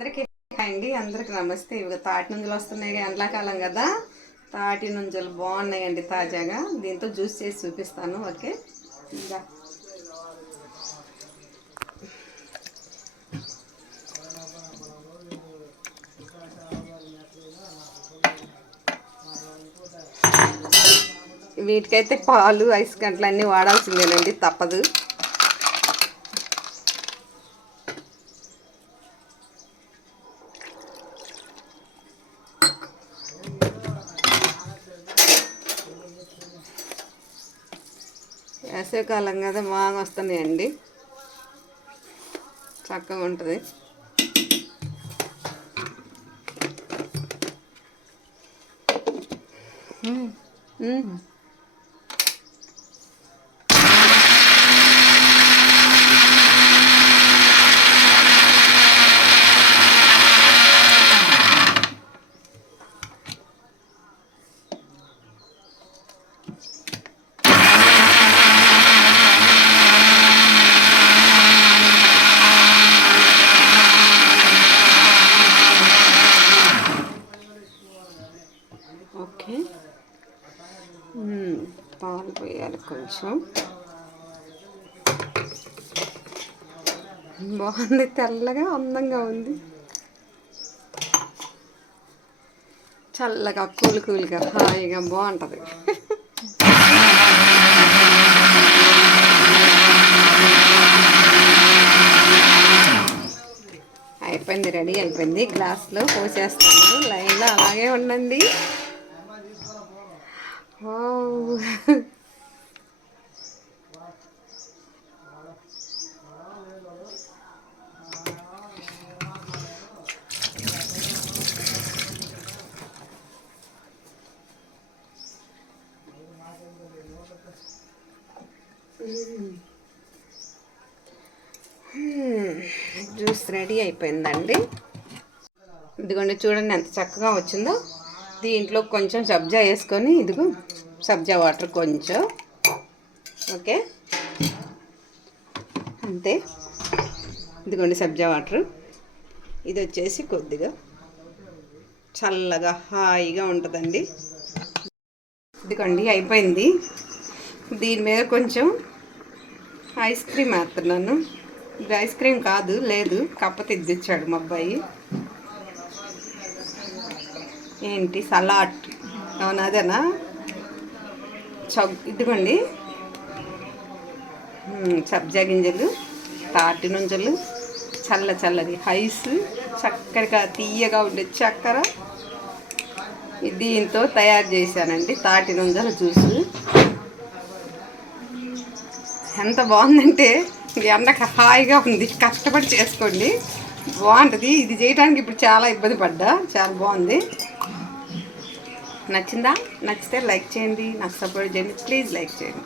అందరికీ అండి, అందరికి నమస్తే. ఇవి తాటి నుంజలు వస్తున్నాయి, ఎండాకాలం కదా. తాటి నుంజలు బాగున్నాయండి తాజాగా. దీంతో జ్యూస్ చేసి చూపిస్తాను. ఓకే, ఇంకా వీటికైతే పాలు, ఐస్ గంటలు అన్నీ వాడాల్సిందేనండి, తప్పదు. వేసవికాలం కదా, బాగా వస్తున్నాయండి, చక్కగా ఉంటుంది. ఓకే, పాలు పోయాలి కొంచెం. బాగుంది, తెల్లగా అందంగా ఉంది, చల్లగా కూల్గా హాయిగా బాగుంటుంది. అయిపోయింది, రెడీ అయిపోయింది. గ్లాస్లో పోసేస్తాను. లైన్లో అలాగే ఉండండి. జ్యూస్ రెడీ అయిపోయిందండి. ఇదిగోండి, చూడండి ఎంత చక్కగా వచ్చిందో. దీంట్లో కొంచెం సబ్జా వేసుకొని, ఇదిగో సబ్జా వాటర్ కొంచెం. ఓకే, అంతే. ఇదిగోండి సబ్జా వాటర్. ఇది వచ్చేసి కొద్దిగా చల్లగా హాయిగా ఉంటుందండి. ఇదిగోండి అయిపోయింది. దీని మీద కొంచెం ఐస్ క్రీమ్ వేస్తున్నాను. ఇది ఐస్ క్రీమ్ కాదు, లేదు, కాకపోతే ఇది తెచ్చాడు మా అబ్బాయి. ఏంటి సలాడ్? అవును, అదేనా? ఇదిగోండి సబ్జా గింజలు, తాటి నుంజలు, చల్లది ఐస్, చక్కగా తీయగా ఉండే చక్కెర. దీంతో తయారు చేశానండి తాటి నుంజల జ్యూస్. ఎంత బాగుందంటే, ఎండకు హాయిగా ఉంది. కష్టపడి చేసుకోండి, బాగుంటుంది. ఇది చేయడానికి ఇప్పుడు చాలా ఇబ్బంది పడ్డా, చాలా బాగుంది. నచ్చిందా? నచ్చితే లైక్ చేయండి, నాకు సపోర్ట్ చేయండి, ప్లీజ్ లైక్ చేయండి.